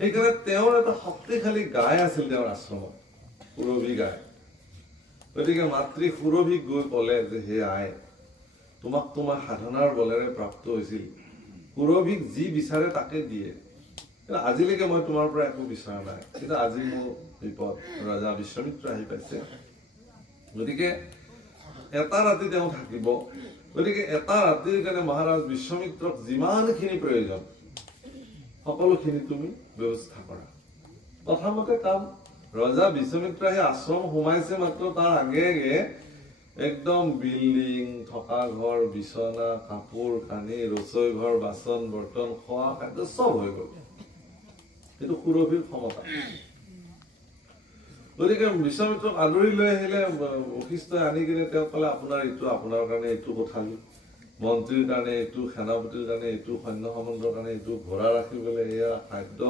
সেইকাৰণে তেওঁৰ এটা শক্তিশালী গাই আছিল তেওঁৰ আশ্ৰমত, সুৰভি গাই। গতিকে মাতৃ সুৰভিক গৈ ক'লে যে হে আই, তোমাক তোমাৰ সাধনাৰ বলেৰে প্ৰাপ্ত হৈছিল, সুৰভিক যি বিচাৰে তাকে দিয়ে, কিন্তু আজিলৈকে মই তোমাৰ পৰা একো বিচৰা নাই, কিন্তু আজি মোৰ বিপদ, ৰজা বিশ্বমিত্ৰ আহি পাইছে। গতিকে এটা ৰাতি তেওঁ থাকিব। গতিকে এটা ৰাতিৰ কাৰণে মহাৰাজ বিশ্বমিত্ৰক যিমানখিনি প্ৰয়োজন সকলোখিনি তুমি ব্যৱস্থা কৰা। প্ৰথমতে কাম, ৰজা বিশ্বমিত্ৰ আহি আশ্ৰম সোমাইছে মাত্ৰ তাৰ আগে আগে একদম বিল্ডিং, থকা ঘৰ, বিচনা, কাপোৰ কানি, ৰচৈ ঘৰ, বাচন বৰ্তন, খোৱা খাদ্য চব হৈ গ'ল। সেইটো সুৰভিৰ ক্ষমতা। গতিকে বিশ্বমিত্ৰক আদৰি লৈ আহিলে বশিষ্ঠই, আনি কিনে তেওঁ ক'লে আপোনাৰ এইটো, আপোনাৰ কাৰণে এইটো কোঠালি, মন্ত্ৰীৰ কাৰণে এইটো, সেনাপতিৰ কাৰণে এইটো, সৈন্য সামন্তৰ কাৰণে এইটো, ঘোঁৰা ৰাখিবলৈ এয়া, খাদ্য